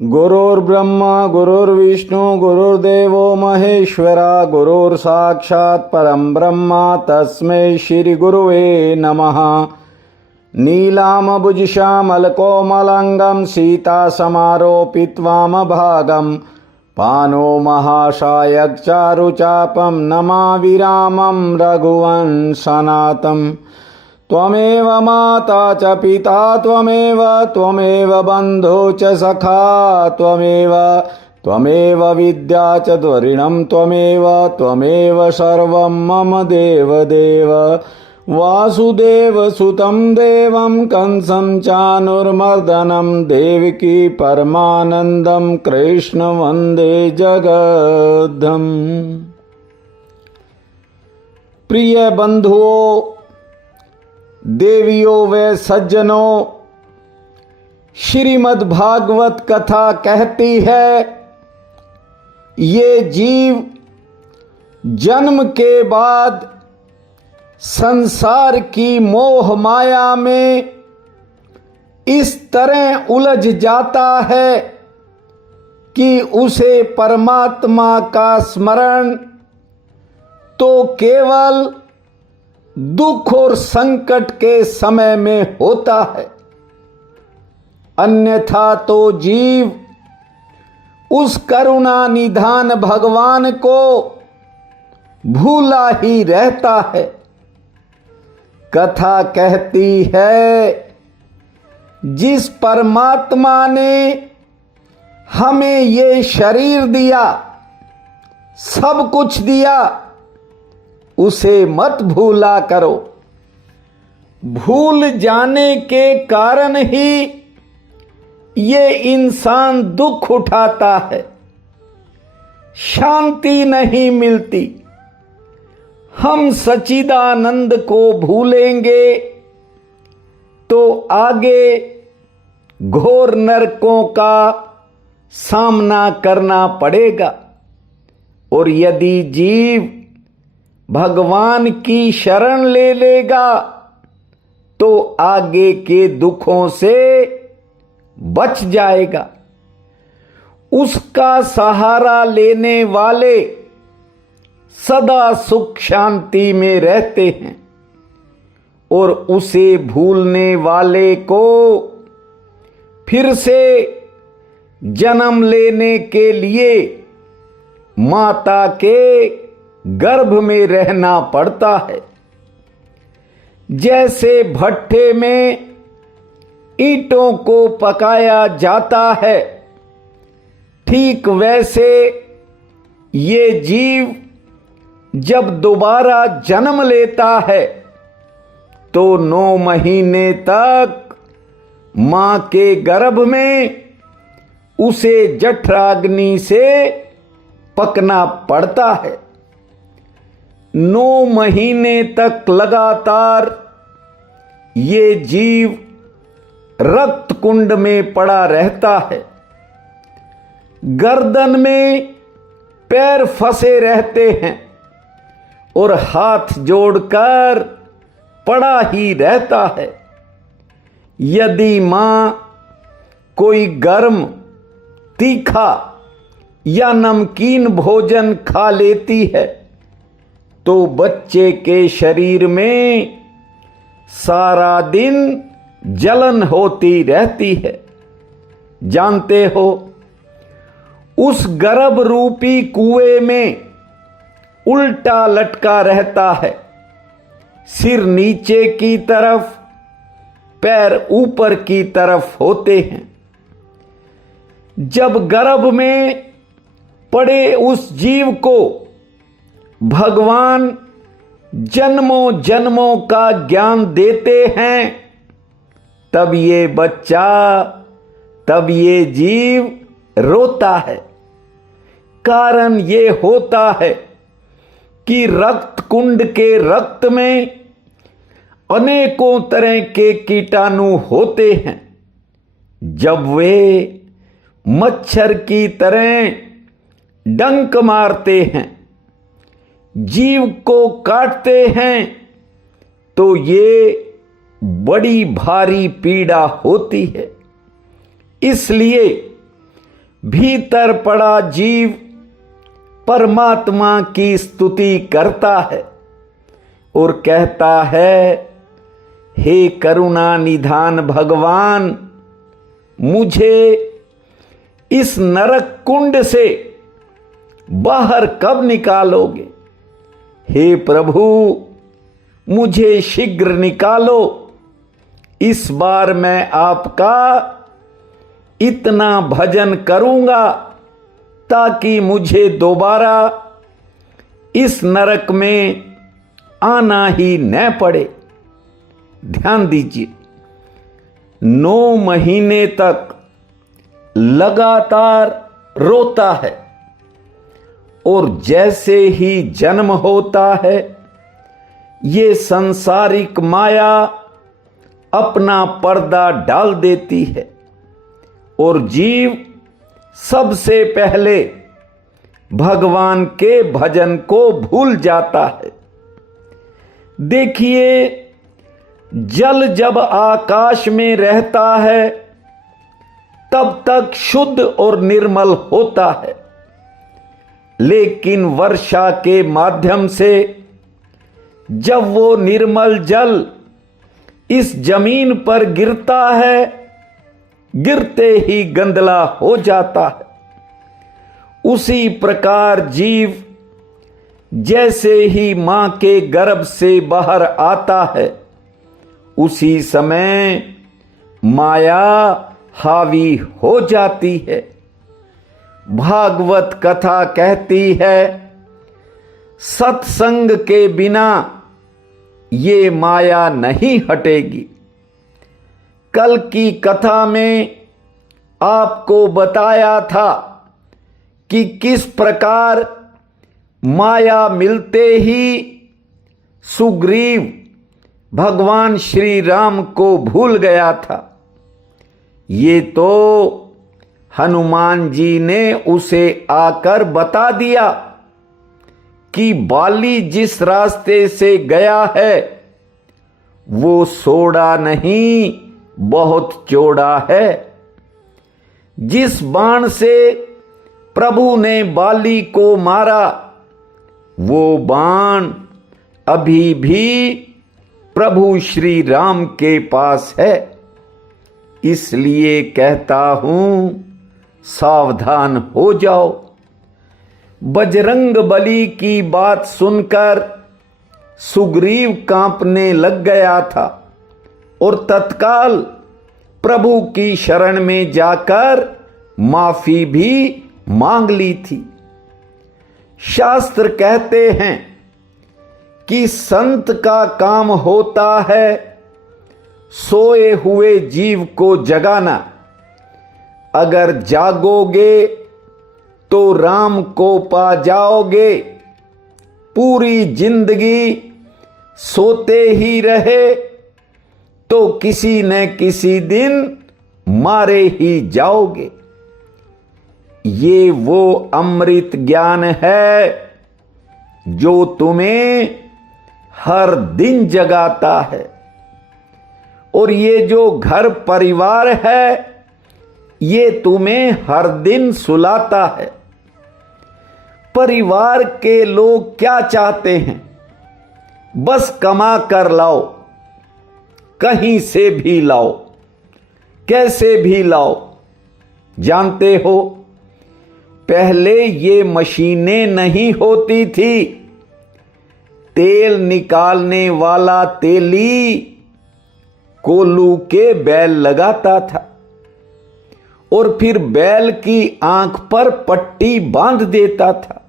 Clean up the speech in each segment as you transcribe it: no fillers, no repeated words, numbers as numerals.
गुरुर्ब्रह्मा गुरुर्विष्णु गुरुर्देवो महेश्वरा गुरुर्साक्षात् परं ब्रह्म तस्मै श्री गुरुवे नमः। नीलाम्बुजश्यामलकोमलाङ्गं सीतासमारोपित्वामभागं पानो महाशायकचारुचापं नमामि रामं रघुवंशनाथम्। त्वमेव माता च पिता त्वमेव बन्धो च सखा त्वमेव विद्या च त्वरिणं त्वमेव सर्वं मम देवदेव। वासुदेवसुतं देवं कंसं चाणूरमर्दनं देवकी परमानन्दं कृष्ण वन्दे जगद्धाम। प्रिय बंधुओं, देवियों व सज्जनों, श्रीमद् भागवत कथा कहती है ये जीव जन्म के बाद संसार की मोह माया में इस तरह उलझ जाता है कि उसे परमात्मा का स्मरण तो केवल दुख और संकट के समय में होता है, अन्यथा तो जीव उस करुणा निधान भगवान को भूला ही रहता है। कथा कहती है जिस परमात्मा ने हमें ये शरीर दिया, सब कुछ दिया, उसे मत भूला करो। भूल जाने के कारण ही ये इंसान दुख उठाता है, शांति नहीं मिलती। हम सच्चिदानंद को भूलेंगे तो आगे घोर नरकों का सामना करना पड़ेगा। और यदि जीव भगवान की शरण ले लेगा तो आगे के दुखों से बच जाएगा। उसका सहारा लेने वाले सदा सुख शांति में रहते हैं और उसे भूलने वाले को फिर से जन्म लेने के लिए माता के गर्भ में रहना पड़ता है। जैसे भट्ठे में ईंटों को पकाया जाता है, ठीक वैसे ये जीव जब दोबारा जन्म लेता है तो 9 महीने तक मां के गर्भ में उसे जठराग्नि से पकना पड़ता है। 9 महीने तक लगातार ये जीव रक्त कुंड में पड़ा रहता है। गर्दन में पैर फंसे रहते हैं और हाथ जोड़कर पड़ा ही रहता है। यदि मां कोई गर्म, तीखा या नमकीन भोजन खा लेती है तो बच्चे के शरीर में सारा दिन जलन होती रहती है। जानते हो, उस गर्भ रूपी कुएं में उल्टा लटका रहता है, सिर नीचे की तरफ, पैर ऊपर की तरफ होते हैं। जब गर्भ में पड़े उस जीव को भगवान जन्मों जन्मों का ज्ञान देते हैं, तब ये बच्चा, तब ये जीव रोता है। कारण ये होता है कि रक्त कुंड के रक्त में अनेकों तरह के कीटाणु होते हैं। जब वे मच्छर की तरह डंक मारते हैं, जीव को काटते हैं, तो ये बड़ी भारी पीड़ा होती है। इसलिए भीतर पड़ा जीव परमात्मा की स्तुति करता है और कहता है, हे करुणा निधान भगवान, मुझे इस नरक कुंड से बाहर कब निकालोगे? हे प्रभु, मुझे शीघ्र निकालो। इस बार मैं आपका इतना भजन करूंगा ताकि मुझे दोबारा इस नरक में आना ही न पड़े। ध्यान दीजिए, 9 महीने तक लगातार रोता है और जैसे ही जन्म होता है ये सांसारिक माया अपना पर्दा डाल देती है और जीव सबसे पहले भगवान के भजन को भूल जाता है। देखिए, जल जब आकाश में रहता है तब तक शुद्ध और निर्मल होता है, लेकिन वर्षा के माध्यम से जब वो निर्मल जल इस जमीन पर गिरता है, गिरते ही गंदला हो जाता है। उसी प्रकार जीव जैसे ही मां के गर्भ से बाहर आता है, उसी समय माया हावी हो जाती है। भागवत कथा कहती है, सत्संग के बिना ये माया नहीं हटेगी। कल की कथा में आपको बताया था कि किस प्रकार माया मिलते ही सुग्रीव भगवान श्री राम को भूल गया था। ये तो हनुमान जी ने उसे आकर बता दिया कि बाली जिस रास्ते से गया है वो सोड़ा नहीं, बहुत चौड़ा है। जिस बाण से प्रभु ने बाली को मारा, वो बाण अभी भी प्रभु श्री राम के पास है। इसलिए कहता हूं, सावधान हो जाओ। बजरंग बली की बात सुनकर सुग्रीव कांपने लग गया था और तत्काल प्रभु की शरण में जाकर माफी भी मांग ली थी। शास्त्र कहते हैं कि संत का काम होता है सोए हुए जीव को जगाना। अगर जागोगे तो राम को पा जाओगे। पूरी जिंदगी सोते ही रहे तो किसी न किसी दिन मारे ही जाओगे। ये वो अमृत ज्ञान है जो तुम्हें हर दिन जगाता है। और ये जो घर परिवार है ये तुम्हें हर दिन सुलाता है। परिवार के लोग क्या चाहते हैं? बस कमा कर लाओ, कहीं से भी लाओ, कैसे भी लाओ। जानते हो, पहले ये मशीनें नहीं होती थी। तेल निकालने वाला तेली कोल्हू के बैल लगाता था और फिर बैल की आंख पर पट्टी बांध देता था।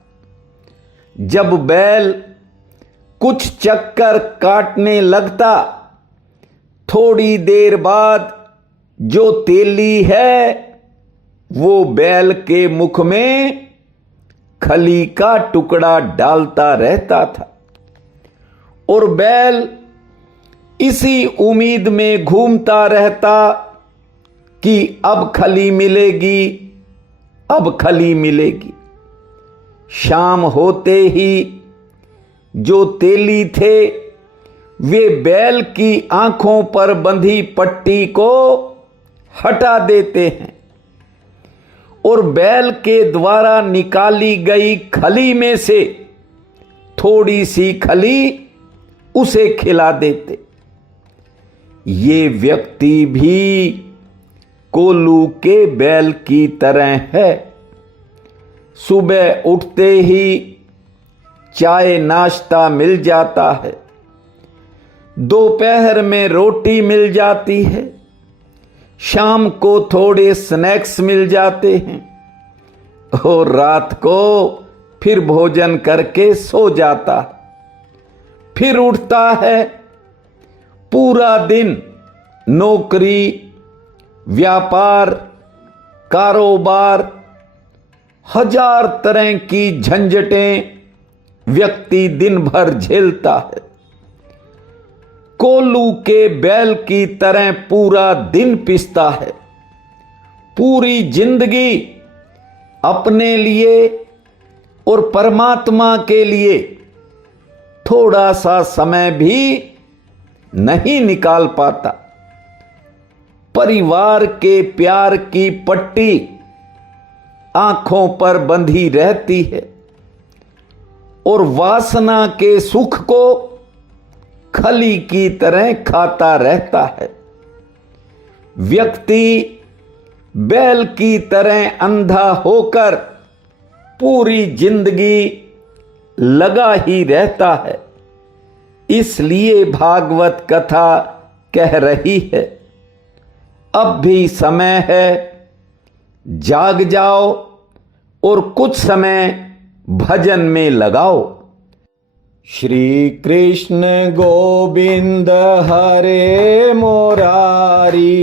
जब बैल कुछ चक्कर काटने लगता, थोड़ी देर बाद जो तेली है वो बैल के मुख में खली का टुकड़ा डालता रहता था और बैल इसी उम्मीद में घूमता रहता कि अब खली मिलेगी, अब खली मिलेगी। शाम होते ही जो तेली थे वे बैल की आंखों पर बंधी पट्टी को हटा देते हैं और बैल के द्वारा निकाली गई खली में से थोड़ी सी खली उसे खिला देते। ये व्यक्ति भी कोल्हू के बैल की तरह है। सुबह उठते ही चाय नाश्ता मिल जाता है, दोपहर में रोटी मिल जाती है, शाम को थोड़े स्नैक्स मिल जाते हैं और रात को फिर भोजन करके सो जाता है। फिर उठता है, पूरा दिन नौकरी, व्यापार, कारोबार, हजार तरह की झंझटें व्यक्ति दिन भर झेलता है। कोल्हू के बैल की तरह पूरा दिन पिसता है। पूरी जिंदगी अपने लिए और परमात्मा के लिए थोड़ा सा समय भी नहीं निकाल पाता। परिवार के प्यार की पट्टी आंखों पर बंधी रहती है और वासना के सुख को खली की तरह खाता रहता है। व्यक्ति बैल की तरह अंधा होकर पूरी जिंदगी लगा ही रहता है। इसलिए भागवत कथा कह रही है, अब भी समय है, जाग जाओ और कुछ समय भजन में लगाओ। श्री कृष्ण गोविंद हरे मुरारी,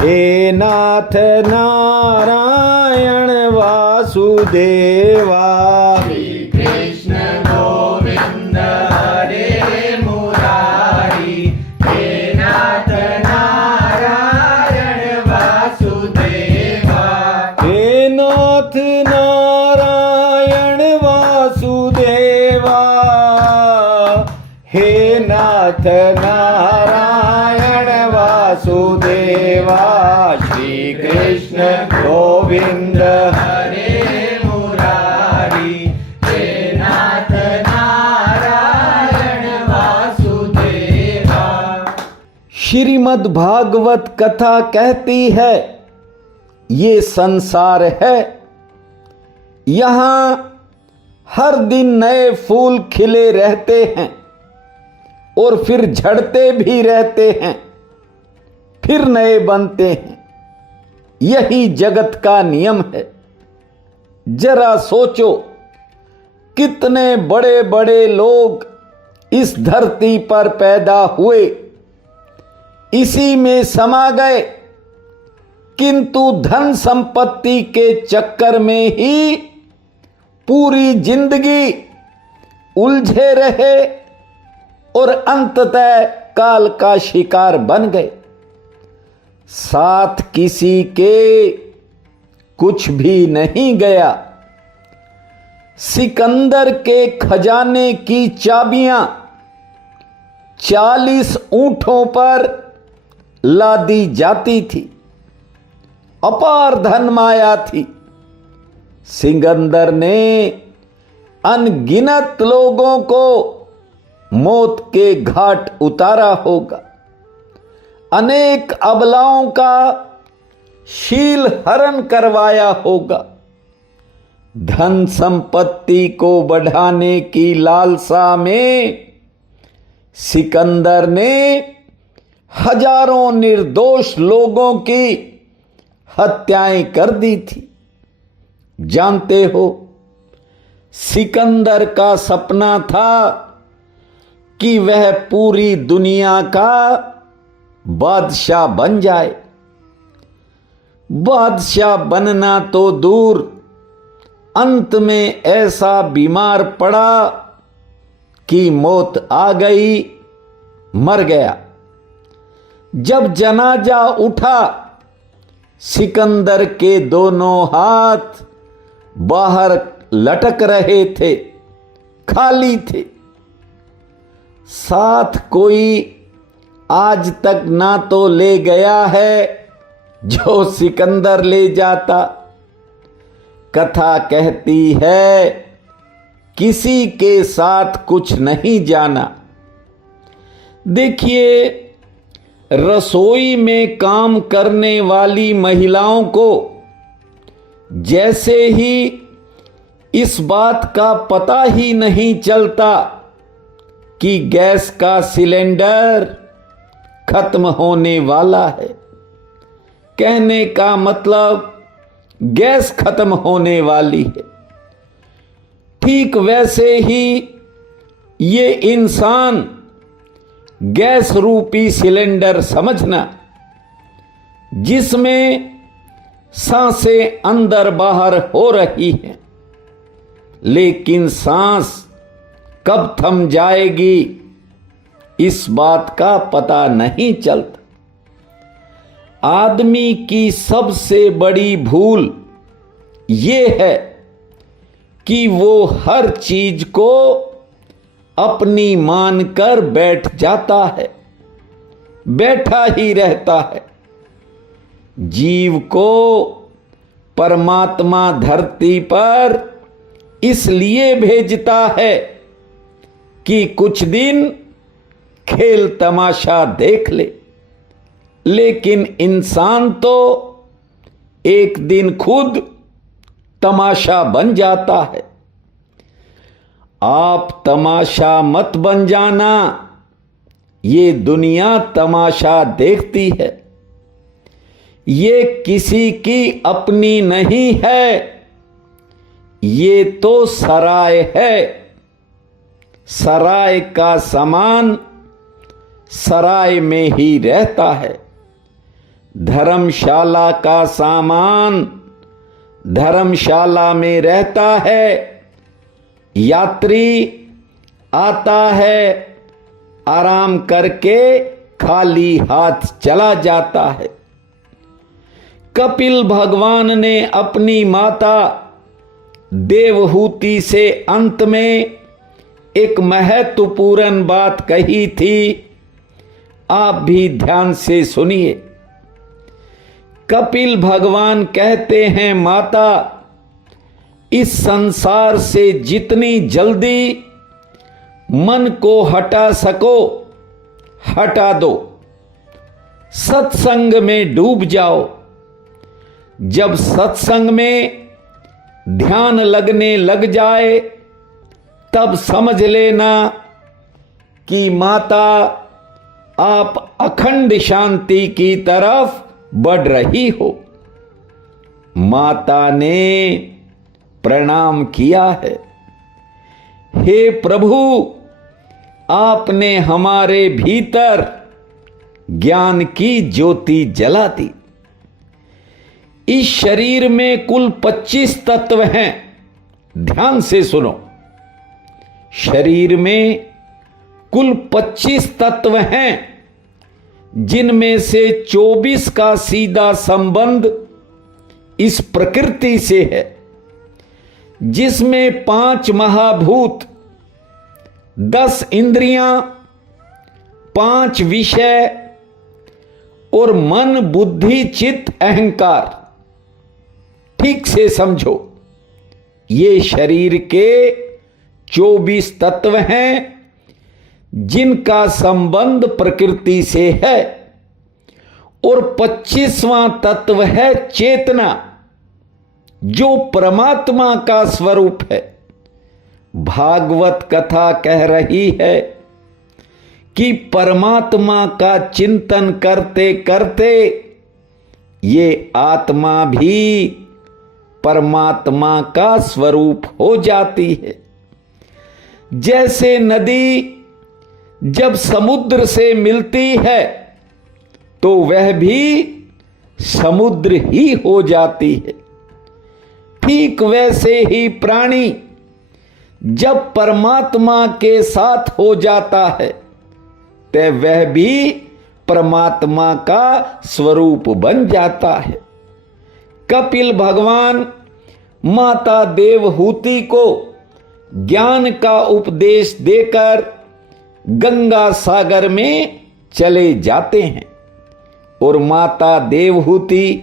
हे नाथ नारायण वासुदेवा। श्री कृष्ण गोविंद हरे मुरारी, हे नाथ नारायण वासुदेवा। हे नाथ नारायण वासुदेवा, हे नाथ नारायण वासुदेवा। श्री कृष्ण गोविंद हरे मुरारी, हे नाथ नारायण वासुदेवा। श्रीमद् भागवत कथा कहती है, ये संसार है, यहां हर दिन नए फूल खिले रहते हैं और फिर झड़ते भी रहते हैं, फिर नए बनते हैं। यही जगत का नियम है। जरा सोचो, कितने बड़े बड़े लोग इस धरती पर पैदा हुए, इसी में समा गए, किंतु धन संपत्ति के चक्कर में ही पूरी जिंदगी उलझे रहे और अंततः काल का शिकार बन गए। साथ किसी के कुछ भी नहीं गया। सिकंदर के खजाने की चाबियां 40 ऊंटों पर लादी जाती थी। अपार धन माया थी। सिकंदर ने अनगिनत लोगों को मौत के घाट उतारा होगा। अनेक अबलाओं का शील हरण करवाया होगा। धन संपत्ति को बढ़ाने की लालसा में सिकंदर ने हजारों निर्दोष लोगों की हत्याएं कर दी थी। जानते हो, सिकंदर का सपना था कि वह पूरी दुनिया का बादशाह बन जाए। बादशाह बनना तो दूर, अंत में ऐसा बीमार पड़ा कि मौत आ गई, मर गया। जब जनाजा उठा, सिकंदर के दोनों हाथ बाहर लटक रहे थे, खाली थे। साथ कोई आज तक ना तो ले गया है जो सिकंदर ले जाता, कथा कहती है, किसी के साथ कुछ नहीं जाना। देखिए, रसोई में काम करने वाली महिलाओं को जैसे ही इस बात का पता ही नहीं चलता कि गैस का सिलेंडर खत्म होने वाला है, कहने का मतलब गैस खत्म होने वाली है, ठीक वैसे ही ये इंसान गैस रूपी सिलेंडर समझना, जिसमें सांसें अंदर बाहर हो रही हैं, लेकिन सांस कब थम जाएगी इस बात का पता नहीं चलता। आदमी की सबसे बड़ी भूल ये है कि वो हर चीज को अपनी मानकर बैठ जाता है, बैठा ही रहता है। जीव को परमात्मा धरती पर इसलिए भेजता है कि कुछ दिन खेल तमाशा देख ले, लेकिन इंसान तो एक दिन खुद तमाशा बन जाता है। आप तमाशा मत बन जाना, ये दुनिया तमाशा देखती है, ये किसी की अपनी नहीं है, ये तो सराय है। सराय का सामान सराय में ही रहता है, धर्मशाला का सामान धर्मशाला में रहता है। यात्री आता है, आराम करके खाली हाथ चला जाता है। कपिल भगवान ने अपनी माता देवहूति से अंत में एक महत्वपूर्ण बात कही थी, आप भी ध्यान से सुनिए। कपिल भगवान कहते हैं, माता, इस संसार से जितनी जल्दी मन को हटा सको हटा दो, सत्संग में डूब जाओ। जब सत्संग में ध्यान लगने लग जाए तब समझ लेना कि माता आप अखंड शांति की तरफ बढ़ रही हो। माता ने प्रणाम किया है, हे प्रभु, आपने हमारे भीतर ज्ञान की ज्योति जला दी। इस शरीर में कुल 25 तत्व हैं, ध्यान से सुनो। शरीर में कुल 25 तत्व हैं, जिनमें से 24 का सीधा संबंध इस प्रकृति से है, जिसमें 5 महाभूत, 10 इंद्रियां, 5 विषय और मन, बुद्धि, चित्त, अहंकार। ठीक से समझो, ये शरीर के 24 तत्व हैं, जिनका संबंध प्रकृति से है, और 25वां तत्व है चेतना, जो परमात्मा का स्वरूप है। भागवत कथा कह रही है कि परमात्मा का चिंतन करते करते ये आत्मा भी परमात्मा का स्वरूप हो जाती है। जैसे नदी जब समुद्र से मिलती है तो वह भी समुद्र ही हो जाती है, ठीक वैसे ही प्राणी जब परमात्मा के साथ हो जाता है तो वह भी परमात्मा का स्वरूप बन जाता है। कपिल भगवान माता देवहूति को ज्ञान का उपदेश देकर गंगा सागर में चले जाते हैं, और माता देवहूति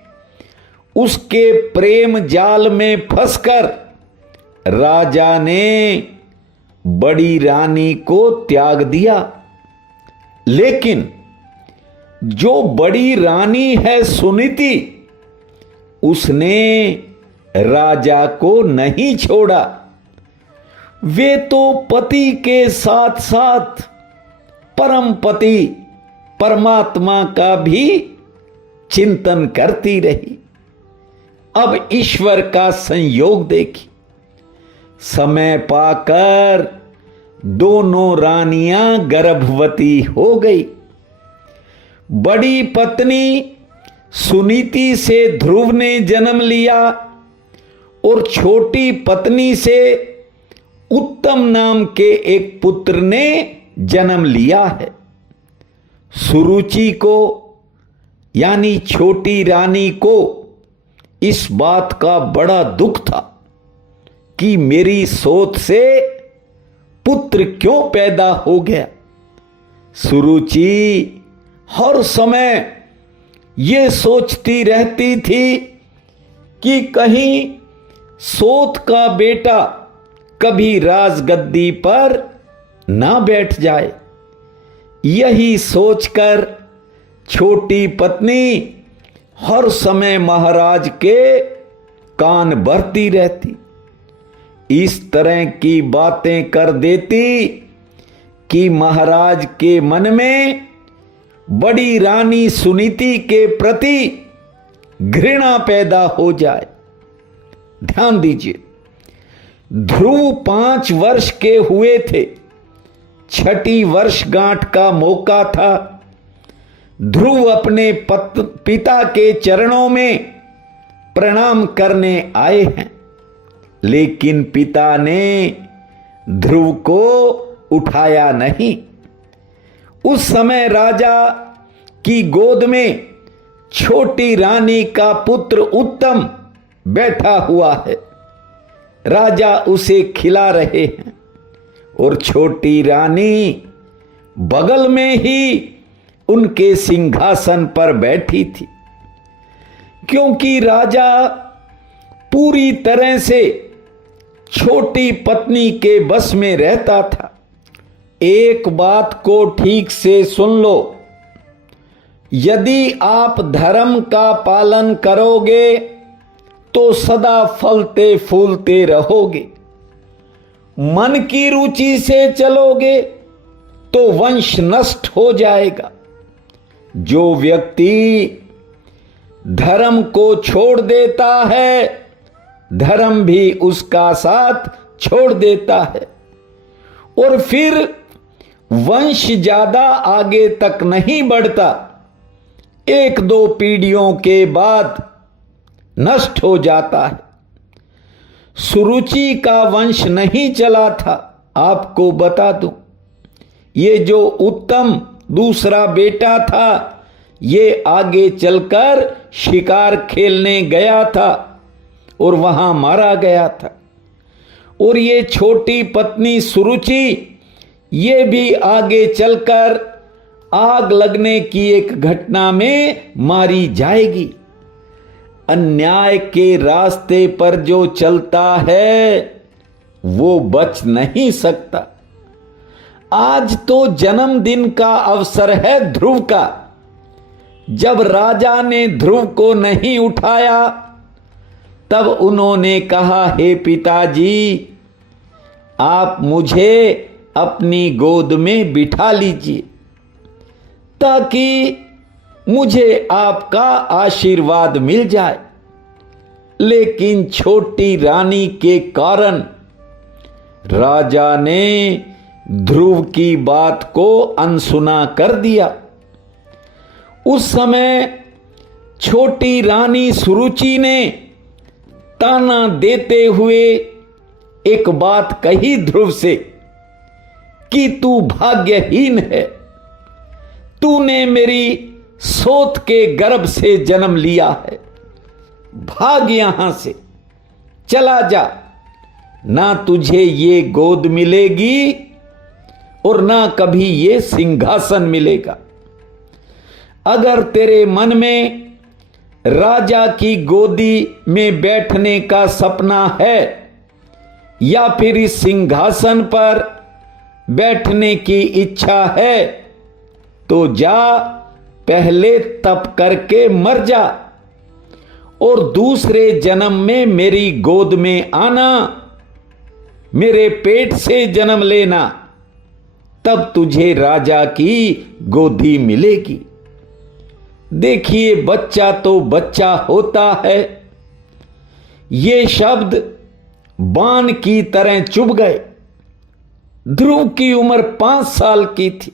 उसके प्रेम जाल में फंसकर राजा ने बड़ी रानी को त्याग दिया। लेकिन जो बड़ी रानी है सुनीति, उसने राजा को नहीं छोड़ा। वे तो पति के साथ साथ परम पति परमात्मा का भी चिंतन करती रही। अब ईश्वर का संयोग देखी, समय पाकर दोनों रानियां गर्भवती हो गई। बड़ी पत्नी सुनीति से ध्रुव ने जन्म लिया और छोटी पत्नी से उत्तम नाम के एक पुत्र ने जन्म लिया है। सुरुचि को यानी छोटी रानी को इस बात का बड़ा दुख था कि मेरी सोच से पुत्र क्यों पैदा हो गया। सुरुचि हर समय ये सोचती रहती थी कि कहीं सोत का बेटा कभी राजगद्दी पर ना बैठ जाए। यही सोचकर छोटी पत्नी हर समय महाराज के कान भरती रहती, इस तरह की बातें कर देती कि महाराज के मन में बड़ी रानी सुनीति के प्रति घृणा पैदा हो जाए। ध्यान दीजिए, ध्रुव 5 वर्ष के हुए थे, 6ठी वर्षगांठ का मौका था। ध्रुव अपने पिता के चरणों में प्रणाम करने आए हैं, लेकिन पिता ने ध्रुव को उठाया नहीं। उस समय राजा की गोद में छोटी रानी का पुत्र उत्तम बैठा हुआ है। राजा उसे खिला रहे हैं और छोटी रानी बगल में ही उनके सिंहासन पर बैठी थी। क्योंकि राजा पूरी तरह से छोटी पत्नी के बस में रहता था। एक बात को ठीक से सुन लो, यदि आप धर्म का पालन करोगे तो सदा फलते फूलते रहोगे। मन की रुचि से चलोगे तो वंश नष्ट हो जाएगा। जो व्यक्ति धर्म को छोड़ देता है, धर्म भी उसका साथ छोड़ देता है और फिर वंश ज्यादा आगे तक नहीं बढ़ता, 1-2 पीढ़ियों के बाद नष्ट हो जाता है। सुरुचि का वंश नहीं चला था। आपको बता दूं, ये जो उत्तम दूसरा बेटा था, ये आगे चलकर शिकार खेलने गया था और वहां मारा गया था। और ये छोटी पत्नी सुरुचि, ये भी आगे चलकर आग लगने की एक घटना में मारी जाएगी। अन्याय के रास्ते पर जो चलता है वो बच नहीं सकता। आज तो जन्मदिन का अवसर है ध्रुव का। जब राजा ने ध्रुव को नहीं उठाया, तब उन्होंने कहा, हे पिताजी, आप मुझे अपनी गोद में बिठा लीजिए ताकि मुझे आपका आशीर्वाद मिल जाए। लेकिन छोटी रानी के कारण राजा ने ध्रुव की बात को अनसुना कर दिया। उस समय छोटी रानी सुरुचि ने ताना देते हुए एक बात कही ध्रुव से कि तू भाग्यहीन है, तूने मेरी सोत के गर्भ से जन्म लिया है, भाग यहां से, चला जा, ना तुझे ये गोद मिलेगी और ना कभी ये सिंहासन मिलेगा। अगर तेरे मन में राजा की गोदी में बैठने का सपना है या फिर इस सिंहासन पर बैठने की इच्छा है तो जा, पहले तप करके मर जा और दूसरे जन्म में मेरी गोद में आना, मेरे पेट से जन्म लेना, तब तुझे राजा की गोदी मिलेगी। देखिए, बच्चा तो बच्चा होता है। ये शब्द बाण की तरह चुभ गए। ध्रुव की उम्र 5 साल की थी।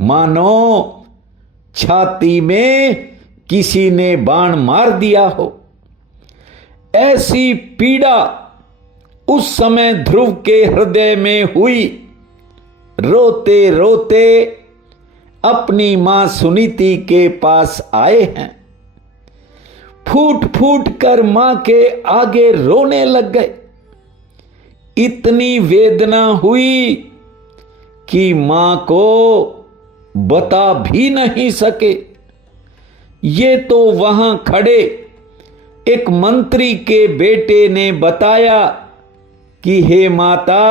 मानो छाती में किसी ने बाण मार दिया हो। ऐसी पीड़ा उस समय ध्रुव के हृदय में हुई। रोते रोते अपनी मां सुनीति के पास आए हैं। फूट फूट कर मां के आगे रोने लग गए। इतनी वेदना हुई कि मां को बता भी नहीं सके। ये तो वहां खड़े एक मंत्री के बेटे ने बताया कि हे माता,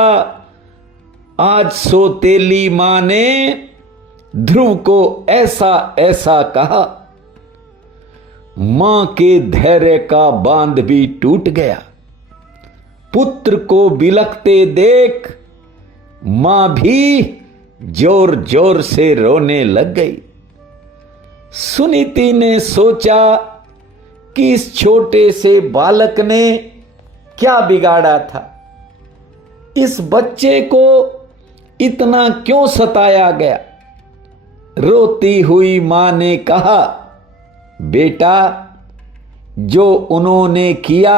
आज सौतेली मां ने ध्रुव को ऐसा ऐसा कहा। मां के धैर्य का बांध भी टूट गया। पुत्र को बिलखते देख मां भी जोर जोर से रोने लग गई। सुनीति ने सोचा कि इस छोटे से बालक ने क्या बिगाड़ा था, इस बच्चे को इतना क्यों सताया गया। रोती हुई मां ने कहा, बेटा, जो उन्होंने किया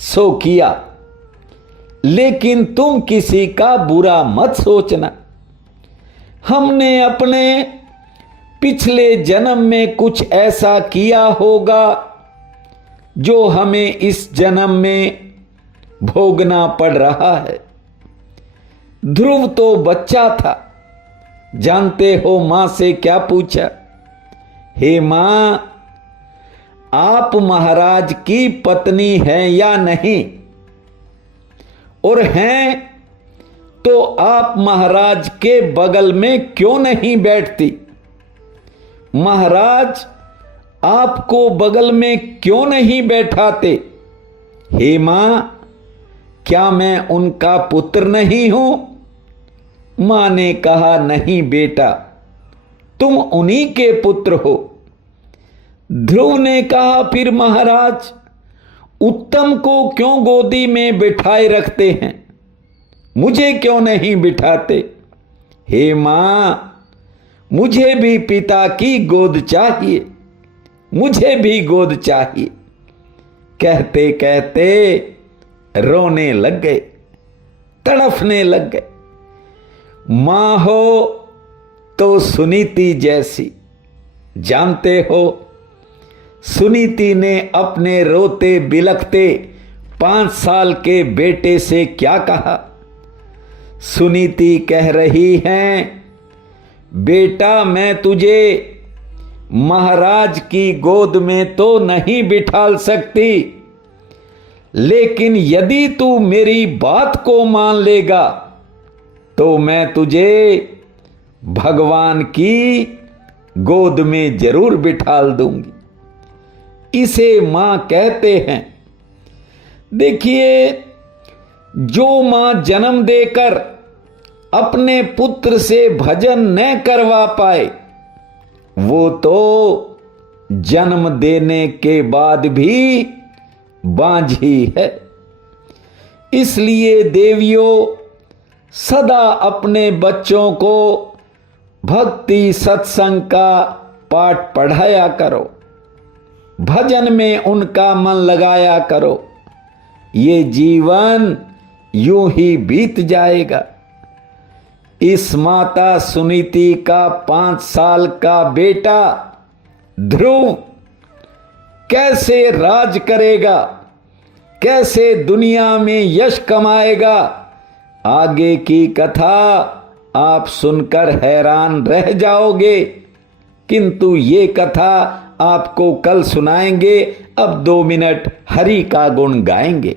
सो किया, लेकिन तुम किसी का बुरा मत सोचना। हमने अपने पिछले जन्म में कुछ ऐसा किया होगा जो हमें इस जन्म में भोगना पड़ रहा है। ध्रुव तो बच्चा था। जानते हो मां से क्या पूछा? हे मां, आप महाराज की पत्नी हैं या नहीं? और हैं तो आप महाराज के बगल में क्यों नहीं बैठती? महाराज आपको बगल में क्यों नहीं बैठाते? हे मां, क्या मैं उनका पुत्र नहीं हूं? मां ने कहा, नहीं बेटा, तुम उन्हीं के पुत्र हो। ध्रुव ने कहा, फिर महाराज उत्तम को क्यों गोदी में बिठाए रखते हैं, मुझे क्यों नहीं बिठाते? हे मां, मुझे भी पिता की गोद चाहिए, मुझे भी गोद चाहिए। कहते कहते रोने लग गए, तड़फने लग गए। मां हो तो सुनीति जैसी। जानते हो, सुनीति ने अपने रोते बिलखते 5 साल के बेटे से क्या कहा? सुनीति कह रही हैं, बेटा, मैं तुझे महाराज की गोद में तो नहीं बिठाल सकती, लेकिन यदि तू मेरी बात को मान लेगा तो मैं तुझे भगवान की गोद में जरूर बिठाल दूंगी। इसे मां कहते हैं। देखिए, जो मां जन्म देकर अपने पुत्र से भजन न करवा पाए, वो तो जन्म देने के बाद भी बांझी है। इसलिए देवियों, सदा अपने बच्चों को भक्ति सत्संग का पाठ पढ़ाया करो, भजन में उनका मन लगाया करो। ये जीवन यूं ही बीत जाएगा। इस माता सुनीति का 5 साल का बेटा ध्रुव कैसे राज करेगा, कैसे दुनिया में यश कमाएगा, आगे की कथा आप सुनकर हैरान रह जाओगे। किंतु ये कथा आपको कल सुनाएंगे। अब 2 मिनट हरि का गुण गाएंगे।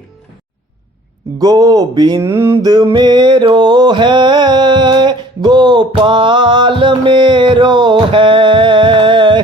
गोविंद मेरो है, गोपाल मेरो है,